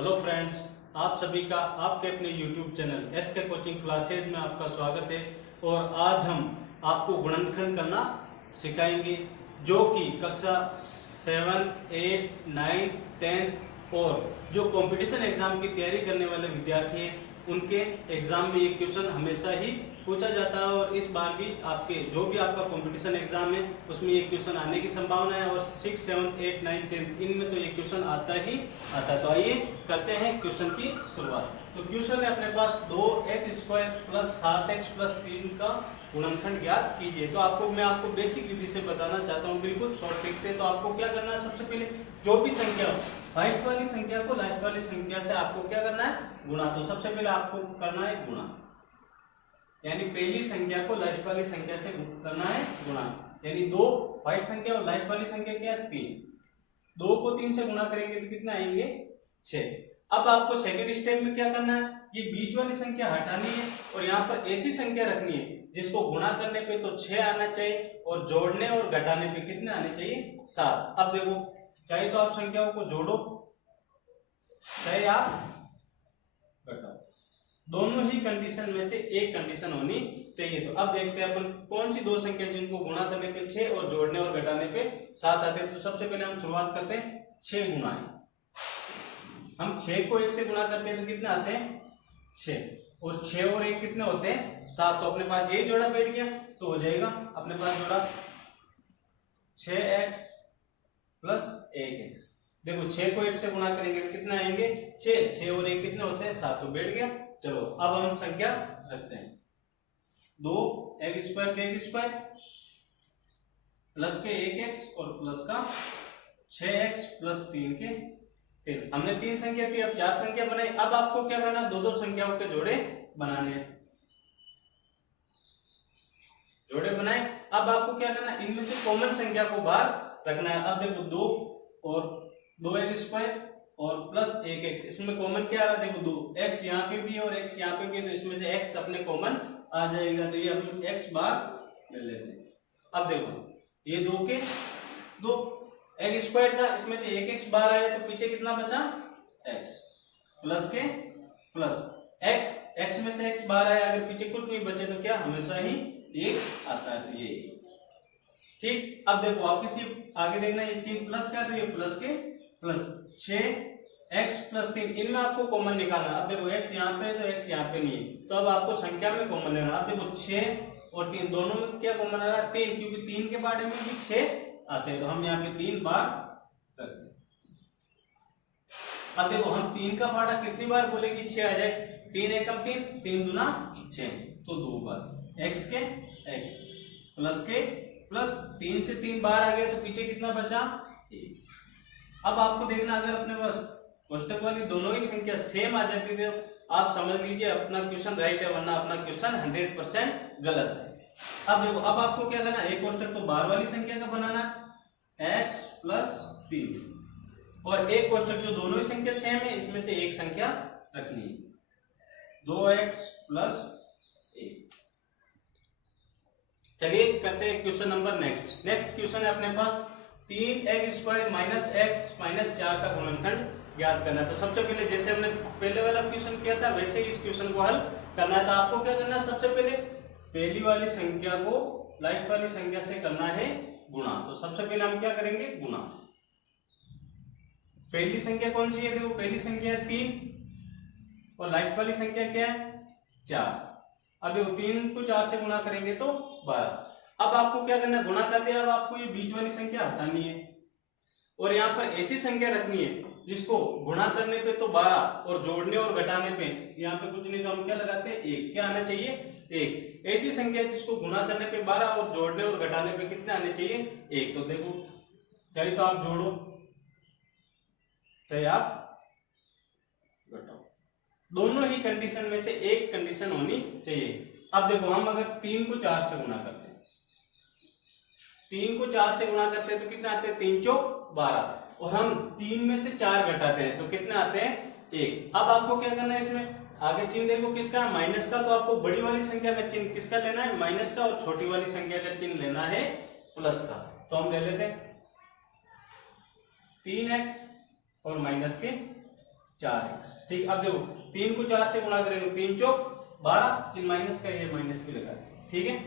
Hello friends, आप सभी का आपके अपने YouTube channel SK coaching classes में आपका स्वागत है। और आज हम आपको गुणनखंड करना सिखाएंगे, जो कि कक्षा 7, 8, 9, 10 और जो कंपटीशन एग्जाम की तैयारी करने वाले विद्यार्थी हैं उनके एग्जाम में ये क्वेश्चन हमेशा ही पूछा जाता है। और इस बार भी आपके जो भी आपका कंपटीशन एग्जाम है उसमें ये क्वेश्चन आने की संभावना है। और 6, 7, 8, 9, 10 इनमें तो ये क्वेश्चन आता ही आता है। तो आइए करते हैं क्वेश्चन की शुरुआत। तो क्वेश्चन है अपने पास 2x² + 7x + 3 का गुणनखंड ज्ञात कीजिए। तो मैं आपको बेसिक विधि से बताना चाहता हूँ, बिल्कुल शॉर्ट ट्रिक से। तो आपको क्या करना है, सबसे पहले जो भी संख्या हो, फर्स्ट वाली संख्या को लास्ट वाली संख्या से आपको क्या करना है, गुणा। तो सबसे पहले आपको करना है गुणा, यानी पहली संख्या को लास्ट वाली संख्या से करना है गुणा। यानी 2 फर्स्ट संख्या और लास्ट वाली संख्या क्या है 3। 2 को 3 से गुणा करेंगे तो कितना आएंगे 6। अब आपको सेकंड स्टेप में क्या करना है, ये बीच वाली संख्या हटानी है और यहाँ पर ऐसी संख्या रखनी है जिसको गुणा करने पे तो 6 आना चाहिए और जोड़ने और घटाने पे कितने आने चाहिए 7। अब देखो, चाहे तो आप संख्याओं को जोड़ो चाहे आप घटाओ, दोनों ही कंडीशन में से एक कंडीशन होनी चाहिए। तो अब देखते हैं अपन कौन सी दो संख्या जिनको गुणा करने पे 6 और जोड़ने और घटाने पे 7 आते हैं। तो सबसे पहले हम शुरुआत करते हैं 6 गुना है। हम 6 को 1 से गुणा करते हैं तो कितने आते हैं 6, और 6 और 1 कितने होते हैं 7। तो अपने पास यही जोड़ा बैठ गया, तो हो जाएगा अपने पास जोड़ा 6x + 1x। देखो 6 को 1 से गुणा करेंगे तो कितना आएंगे 6, 6 और 1 कितने होते हैं 7। तो बैठ गया। चलो अब हम संख्या रखते हैं 2x² के x² प्लस के 1x और प्लस का 6x + 3 के 3। हमने 3 संख्या थी, अब 4 संख्या बनाई। अब आपको क्या करना, दो संख्याओं के जोड़े बनाने हैं। जोड़े बनाए, अब आपको क्या करना है, इनमें से कॉमन संख्या को बाहर रखना है। अब देखो 2 और 2x² और प्लस 1x, इसमें कॉमन क्या आ रहा है, देखो 2x यहाँ पे भी है और x यहाँ पे भी है, तो इसमें से x अपने कॉमन आ जाएगा। तो ये अपन x बाहर ले लेते हैं। अब देखो ये 2 के 2 x² था, इसमें से 1x बाहर आया तो पीछे कितना बचा x, प्लस के प्लस x में से x बाहर आया, अगर पीछे कुछ नहीं बचे तो क्या हमेशा ही 1 आता है। तो ये ठीक। अब देखो वापिस ये आगे देखना, ये चिन्ह प्लस का, तो ये प्लस के प्लस 6x + 3, इनमें आपको कॉमन निकालना। अब देखो x यहाँ पे है तो x यहाँ पे नहीं है, तो अब आपको संख्या में कॉमन लेना। अब देखो 6 और 3 दोनों में क्या कॉमन आ रहा है 3, क्योंकि 3 के बारे में भी 6 आते हैं, तो हम यहाँ पे 3 बार करते हैं। अब देखो हम 3 का पार्ट कितनी बार बोलेगी 6 आ जाए, 3 एकम 3, 3 दूना 6, तो 2 बार x के x प्लस के प्लस 3 से 3 बार आ गया तो पीछे कितना बचा 1। अब आपको देखना, अगर अपने पास कोष्टक वाली दोनों ही संख्या सेम आ जाती है आप समझ लीजिए अपना क्वेश्चन राइट है, वरना अपना क्वेश्चन 100% गलत है। अब देखो, अब आपको क्या करना, एक कोष्टक तो बाहर वाली संख्या का बनाना x + 3, और एक कोष्टक जो दोनों ही संख्या सेम है इसमें से एक संख्या रखनी है 2x + 1। चलिए करते हैं क्वेश्चन नंबर नेक्स्ट क्वेश्चन है अपने पास 3x² - x - 4 का गुणनखंड ज्ञात करना है। तो सबसे पहले जैसे हमने पहले वाला क्वेश्चन किया था वैसे ही इस क्वेश्चन को हल करना है। तो आपको क्या करना है, सबसे पहले पहली वाली संख्या को लास्ट वाली संख्या से करना है गुणा। तो सबसे पहले हम क्या करेंगे गुणा। पहली संख्या कौन सी है, देखो पहली संख्या है 3 और लास्ट वाली संख्या क्या है 4। अब देखो 3 को 4 से गुणा करेंगे तो 12। अब आपको क्या करना है, गुणा कर दिया, अब आपको ये बीच वाली संख्या हटानी है और यहाँ पर ऐसी संख्या रखनी है जिसको गुणा करने पे तो 12 और जोड़ने और घटाने पे यहाँ पे कुछ नहीं, तो हम क्या लगाते हैं 1। क्या आना चाहिए 1। ऐसी संख्या जिसको गुणा करने पे 12 और जोड़ने और घटाने पे कितने आने चाहिए 1। तो देखो चाहे तो आप जोड़ो चाहे आप घटाओ, दोनों ही कंडीशन में से एक कंडीशन होनी चाहिए। अब देखो हम अगर 3 को 4 से गुणा करते हैं, 3 को 4 से गुणा करते हैं तो कितने आते हैं 3 चौक 12, और हम 3 में से 4 घटाते हैं तो कितने आते हैं 1। अब आपको क्या करना है, इसमें आगे चिन्ह देखो किसका माइनस का, तो आपको बड़ी वाली संख्या का चिन्ह किसका लेना है माइनस का, और छोटी वाली संख्या का चिन्ह लेना है प्लस का। तो हम ले लेते हैं 3x और माइनस के 4x। ठीक, अब देखो 3 को 4 से गुणा करेंगे, 3 चौक 12, चिन्ह माइनस का, ये माइनस भी लगा है। ठीक है,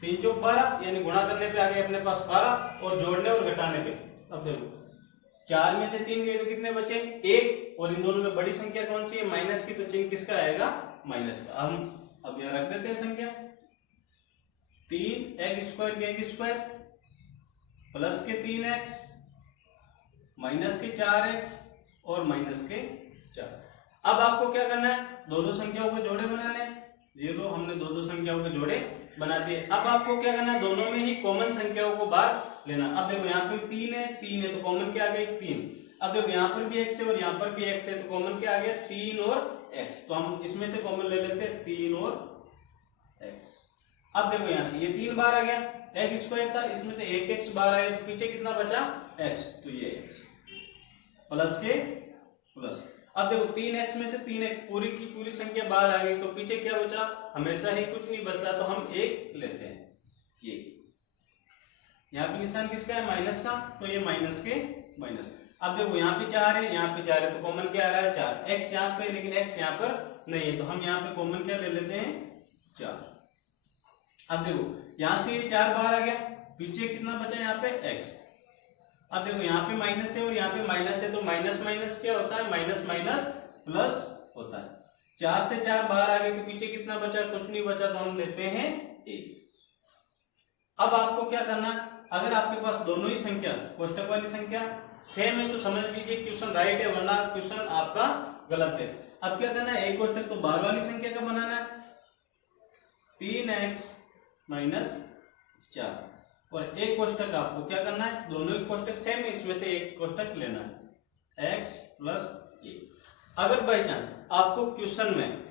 3 चौक 12 यानी गुणा करने पे आ गए अपने पास 12 और जोड़ने और घटाने पे। अब देखो 4 में से 3 गए तो कितने बचे? 1। और इन दोनों में बड़ी संख्या कौन सी है? माइनस की, तो चिन्ह किसका आएगा? माइनस का। हम अब यहां रख देते हैं संख्या 3x² के x² प्लस के 3x माइनस के 4x और माइनस के 4। अब आपको क्या करना है? दो संख्याओं के जोड़े बनाने हैं। ये लो, हमने दो संख्याओं के जोड़े बना दिए। अब आपको क्या करना है? दोनों में ही कॉमन संख्याओं को बाहर लेना। अब देखो यहाँ पे 3 है तो कॉमन क्या आ गया? 3। अब देखो यहाँ पर भी x है और यहाँ पर भी x है तो कॉमन क्या आ गया? 3 और x। तो हम इसमें से कॉमन ले लेते हैं 3 और x। अब देखो यहाँ से ये 3 बार आ गया, x² था, इसमें से 1x बार आया तो पीछे कितना बचा? x। तो ये x प्लस के प्लस। अब देखो 3x में से 3x पूरी की पूरी संख्या बाहर आ गई तो पीछे क्या बचा? हमेशा ही कुछ नहीं बचता तो हम 1 लेते हैं। ये यहाँ पे निशान किसका है? माइनस का, तो ये माइनस के माइनस। अब देखो यहाँ पे 4 है, यहाँ पे 4 है तो कॉमन क्या आ रहा है? 4। x यहाँ पे, लेकिन x यहाँ पर नहीं है तो हम यहाँ पे कॉमन क्या ले लेते हैं? 4। अब देखो यहाँ से ये 4 बाहर आ गया, पीछे कितना बचा? यहाँ पे x। अब देखो यहाँ पे माइनस है और यहाँ पे माइनस है तो माइनस माइनस क्या होता है? माइनस माइनस प्लस होता है। 4 से 4 बाहर आ गए तो पीछे कितना बचा? कुछ नहीं बचा तो हम लेते हैं 1। अब आपको क्या करना? अगर आपके पास दोनों ही संख्या, कोष्टक वाली संख्या सेम है तो समझ लीजिए क्वेश्चन राइट है, वरना क्वेश्चन आपका गलत है। अब क्या करना है? एक कोष्टक तो बाहर वाली संख्या का बनाना है, 3x माइनस 4, और एक कोष्टक आपको क्या करना है? दोनों ही कोष्टक सेम है, इसमें से एक कोष्टक लेना है, x प्लस a। अगर बाई चांस आपको क्वेश्चन में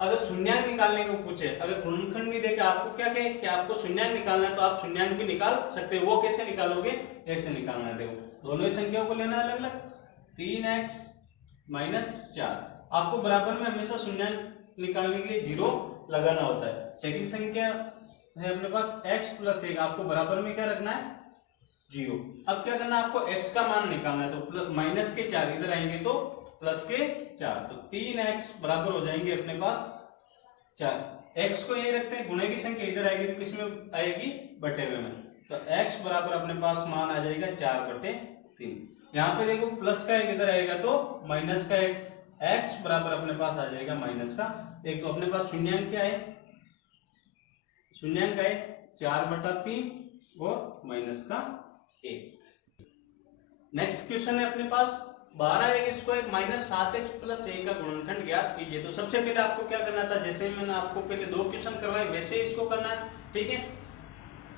अगर शून्यांक निकालने को पूछे, अगर गुणनखंड नहीं देके आपको क्या कहे कि आपको शून्यांक निकालना है, तो आप शून्यांक भी निकाल सकते हो। वो कैसे निकालोगे? ऐसे निकालना है। देखो दोनों ही संख्याओं को लेना है अलग अलग, 3x माइनस 4। आपको बराबर में हमेशा शून्यांक निकालने के लिए 0 लगाना होता है। सेकंड संख्या है अपने पास x प्लस 1, आपको बराबर में क्या रखना है? 0। अब क्या करना है? आपको x का मान निकालना है, तो माइनस के 4 इधर आएंगे तो प्लस के 4, तो 3x बराबर हो जाएंगे अपने पास 4। x को यही रखते हैं, गुणे की संख्या इधर आएगी तो किसमें आएगी? बटे हुए में, तो x बराबर अपने पास मान आ जाएगा 4/3। यहाँ पे देखो प्लस का 1 इधर आएगा तो माइनस का 1, x बराबर अपने पास आ जाएगा माइनस का 1। तो अपने पास शून्यांक क्या है? शून्यांक है 4/3 और माइनस का 1। नेक्स्ट क्वेश्चन है अपने पास 12x² माइनस 7x प्लस 1 का गुणनखंड ज्ञात कीजिए। तो सबसे पहले आपको क्या करना था? जैसे मैंने आपको पहले 2 क्वेश्चन करवाए वैसे ही इसको करना है। ठीक है,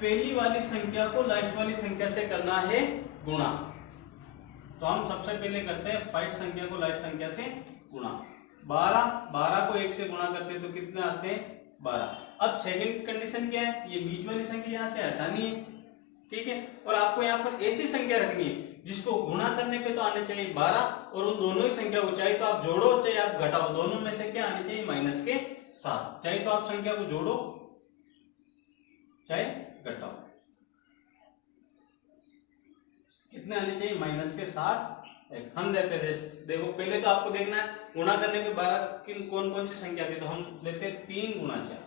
पहली वाली संख्या को लास्ट वाली संख्या से करना है गुणा। तो हम सबसे पहले करते हैं फर्स्ट संख्या को लास्ट संख्या से गुणा। 12 को 1 से गुणा करते हैं तो कितने आते हैं? 12। अब सेकंड कंडीशन क्या है? ये बीच वाली संख्या यहाँ से हटानी है। ठीक है, और आपको यहाँ पर ऐसी संख्या रखनी है जिसको गुणा करने पे तो आने चाहिए 12, और उन दोनों ही संख्या को चाहे तो आप जोड़ो चाहे आप घटाओ, दोनों में से क्या आने चाहिए? माइनस के 7। चाहे तो आप संख्या को जोड़ो चाहे घटाओ, कितने आने चाहिए? माइनस के 7। हम देते हैं, देखो पहले तो आपको देखना है गुणा करने पे 12 कौन कौन सी संख्या थी, तो हम लेते हैं 3 गुणा 4।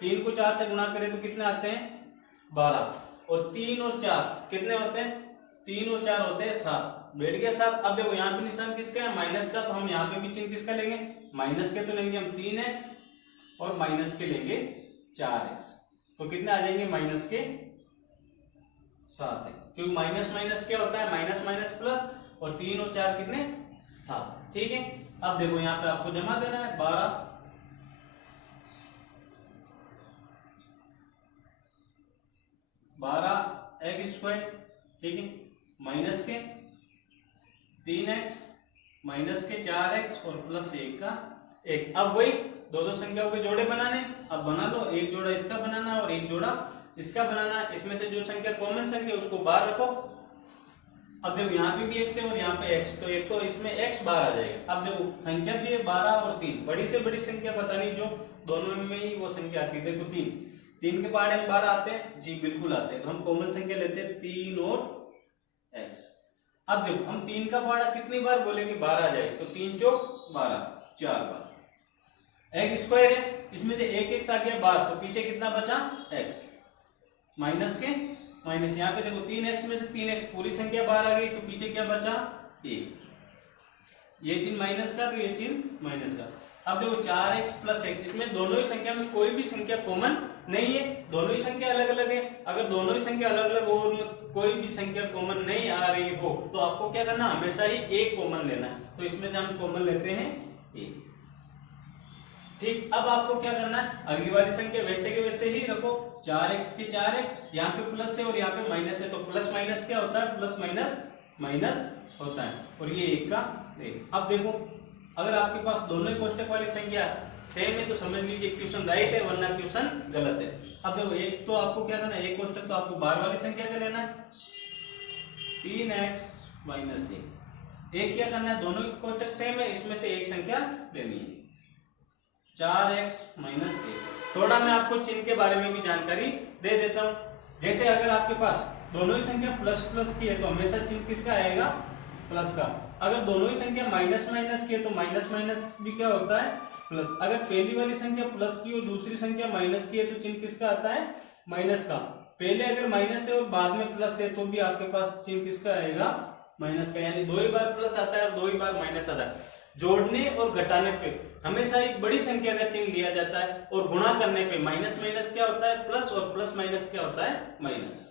3 को 4 से गुणा करें तो कितने आते हैं? 12। और 3 और 4 कितने होते हैं? 3 और 4 होते हैं 7। बैठ गया 7। अब देखो यहाँ पे निशान किसका है? माइनस का, तो हम यहाँ पे भी चिन्ह किसका लेंगे? माइनस के। तो लेंगे हम 3x और माइनस के लेंगे 4x, तो कितने आ जाएंगे? माइनस के 7 है, क्योंकि माइनस माइनस क्या होता है? माइनस माइनस प्लस, और 3 और 4 कितने? 7। ठीक है, अब देखो यहाँ पे आपको जमा देना है 12x², ठीक है, माइनस के 3x माइनस के 4x और प्लस 1 का 1। अब वही दो संख्याओं के जोड़े बनाने, अब बना लो। एक जोड़ा इसका बनाना और एक जोड़ा इसका बनाना। इसमें से जो संख्या कॉमन संख्या उसको बाहर रखो। अब देखो यहाँ पे भी x है और यहाँ पे x, तो एक तो इसमें x बाहर आ जाएगा। अब देखो संख्या भी है 12 और 3, बड़ी से बड़ी संख्या पता नहीं जो दोनों में ही वो संख्या आती है। देखो 3 के पहाड़े में 12 आते हैं जी, बिल्कुल आते हैं। तो हम कॉमन संख्या लेते हैं 3 और x। अब देखो हम 3 का पहाड़ा कितनी बार बोलेंगे, 12 आ जाए तो 3 चौक 12, 4 बार। एक्स स्क्वायर है, इसमें से एक एक्स आ गया बार, तो पीछे कितना बचा एक्स, माइनस के माइनस, यहाँ पे देखो 3x में से 3x पूरी संख्या बाहर आ गई, तो पीछे क्या बचा 1, ये चिन्ह माइनस का तो ये चिन्ह माइनस का। अब देखो 4x प्लस 1, इसमें दोनों ही संख्या में कोई भी संख्या कॉमन नहीं है, दोनों ही संख्या अलग अलग है। अगर दोनों ही संख्या अलग अलग हो और कोई भी संख्या कॉमन नहीं आ रही हो तो आपको क्या करना, हमेशा ही एक कॉमन लेना है। तो इसमें से हम कॉमन लेते हैं 1। ठीक, अब आपको क्या करना है, अगली वाली संख्या वैसे के वैसे ही रखो, 4x के 4x, यहाँ पे प्लस है और यहाँ पे माइनस है, तो प्लस माइनस क्या होता है, प्लस माइनस माइनस होता है, और ये 1 का 1। अब देखो अगर आपके पास दोनों ही कोष्टक वाली संख्या सेम है तो समझ लीजिए क्वेश्चन राइट है, वरना क्वेश्चन गलत है। अब देखो एक तो आपको क्या करना है, एक कोष्टक तो आपको बाहर वाली संख्या का लेना है 3x माइनस 1, एक क्या करना है, दोनों ही कोष्टक सेम है, इसमें से एक संख्या लेनी है 4x माइनस 1। थोड़ा मैं आपको चिन्ह के बारे में भी जानकारी दे देता हूं। जैसे अगर आपके पास दोनों ही संख्या प्लस प्लस की है तो हमेशा चिन्ह किसका आएगा, प्लस का। अगर दोनों ही संख्या माइनस माइनस की है तो माइनस माइनस भी क्या होता है, प्लस। अगर पहली वाली संख्या प्लस की और दूसरी संख्या माइनस की है तो चिन्ह किसका आता है, माइनस का। पहले अगर माइनस है और बाद में प्लस है तो भी आपके पास चिन्ह किसका आएगा, माइनस का। यानी 2 ही बार प्लस आता है और 2 ही बार माइनस आता है। जोड़ने और घटाने पे हमेशा एक बड़ी संख्या का चिन्ह लिया जाता है, और गुणा करने पे माइनस माइनस क्या होता है, प्लस, और प्लस माइनस क्या होता है, माइनस।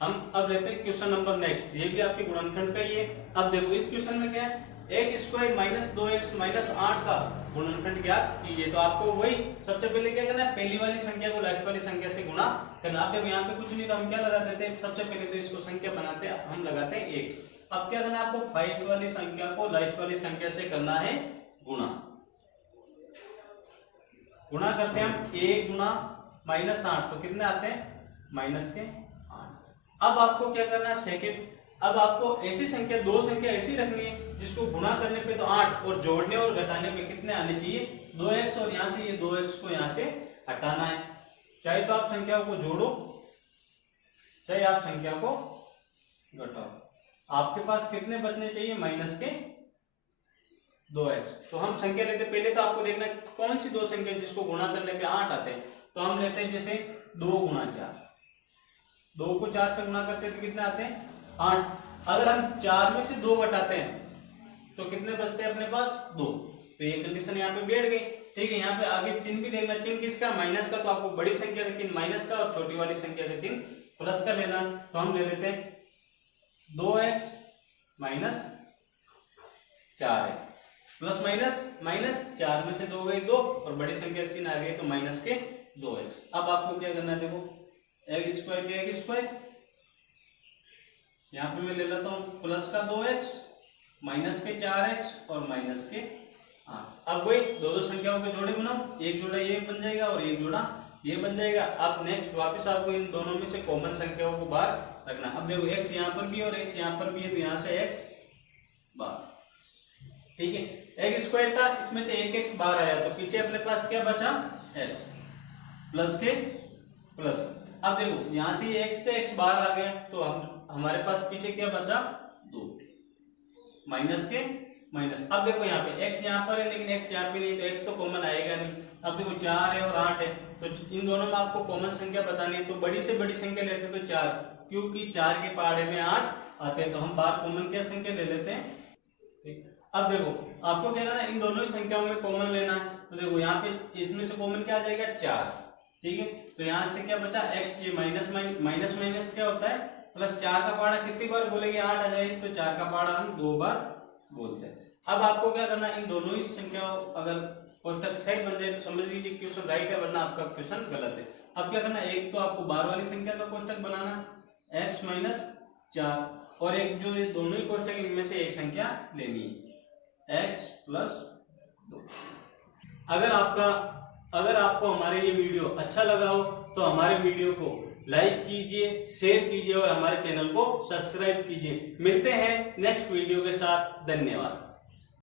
हम अब लेते हैं क्वेश्चन नंबर नेक्स्ट, ये भी आपके गुणनखंड का ही है। अब देखो इस क्वेश्चन में क्या है, एक स्क्वायर माइनस 2x माइनस 8 का गुणनखंड ज्ञात कीजिए। तो आपको वही सबसे पहले क्या करना है, पहली वाली संख्या को लास्ट वाली संख्या से गुणा करना। अब देखो यहाँ पे कुछ नहीं तो हम क्या लगा देते हैं, सबसे पहले तो इसको संख्या बनाते हैं, हम लगाते हैं 1। अब क्या करना है, आपको फर्स्ट वाली संख्या को लास्ट वाली संख्या से करना है गुणा। गुणा करते हैं हम 1 गुणा माइनस 8, तो कितने आते हैं, माइनस के 8। अब आपको क्या करना है सेकंड, अब आपको ऐसी संख्या, दो संख्या ऐसी रखनी है जिसको गुणा करने पे तो 8 और जोड़ने और घटाने पे कितने आने चाहिए, 2x, और यहाँ से ये 2x को यहाँ से हटाना है। चाहे तो आप संख्याओं को जोड़ो, चाहे आप संख्या को घटाओ, आपके पास कितने बचने चाहिए, माइनस के 2x। तो हम संख्या लेते, पहले तो आपको देखना कौन सी दो संख्या जिसको गुणा करने पे 8 आते हैं। तो हम लेते हैं जैसे 2 गुणा 4, 2 को 4 से गुणा करते हैं तो कितने आते हैं, 8। अगर हम 4 में से 2 घटाते हैं तो कितने बचते हैं अपने पास, 2। तो ये कंडीशन यहाँ पे बैठ गई। ठीक है, यहाँ पे आगे चिन्ह भी देखना, चिन्ह किसका, माइनस का। तो आपको बड़ी संख्या का चिन्ह माइनस का और छोटी वाली संख्या का चिन्ह प्लस का लेना। तो हम ले लेते हैं 2x minus 4x, plus minus minus, 4 में से 2 गई 2 और बड़ी संख्या का चिन्ह आ गई तो माइनस के 2x। अब आपको क्या करना है, देखो x स्क्वायर के x स्क्वायर, यहाँ पे मैं ले लेता हूँ प्लस का 2x माइनस के 4x और माइनस के 8। अब वही दो संख्याओं के जोड़े बनाओ, एक जोड़ा ये बन जाएगा और एक जोड़ा ये बन जाएगा। अब नेक्स्ट वापस आपको इन दोनों में से कॉमन संख्याओं को बाहर रखना। अब देखो x यहाँ पर भी और x यहाँ पर भी है, तो यहाँ से x बाहर। ठीक है, x स्क्वायर था, इसमें से एक x बाहर आया तो पीछे अपने पास क्या बचा, x प्लस के प्लस। अब देखो यहाँ से x से x बाहर आ गया तो हमारे पास पीछे क्या बचा, 2 माइनस के माइनस। अब देखो यहाँ पे x यहाँ पर है लेकिन x यहाँ पे नहीं, तो x तो कॉमन आएगा नहीं। अब देखो 4 है और 8 है, तो इन दोनों में आपको कॉमन संख्या बतानी है। तो बड़ी से बड़ी संख्या लेते हैं तो 4, क्योंकि 4 के पहाड़े में 8 आते हैं, तो हम बाहर कॉमन क्या संख्या ले लेते हैं। ठीक, अब देखो आपको क्या करना है, इन दोनों ही संख्याओं में कॉमन लेना है। तो देखो यहाँ पे इसमें से कॉमन क्या आ जाएगा, 4। ठीक है, तो यहाँ से क्या बचा x, ये माइनस माइनस क्या होता है, प्लस। 4 का पहाड़ा कितनी बार बोलेंगे, 8 आ जाएगी, तो 4 का पहाड़ा हम 2 बार बोलते हैं। अब आपको क्या करना है, इन दोनों ही संख्याओं अगर कोष्टक सेट बन जाए तो समझ लीजिए क्वेश्चन राइट है, वरना आपका क्वेश्चन गलत है। अब क्या करना है, एक तो आपको बाहर वाली संख्या का कोष्टक बनाना x माइनस 4, और एक जो ये दोनों ही कोष्टक इनमें से एक संख्या लेनी है x प्लस 2। अगर आपको हमारे ये वीडियो अच्छा लगा हो तो हमारे वीडियो को लाइक कीजिए, शेयर कीजिए और हमारे चैनल को सब्सक्राइब कीजिए। मिलते हैं नेक्स्ट वीडियो के साथ, धन्यवाद।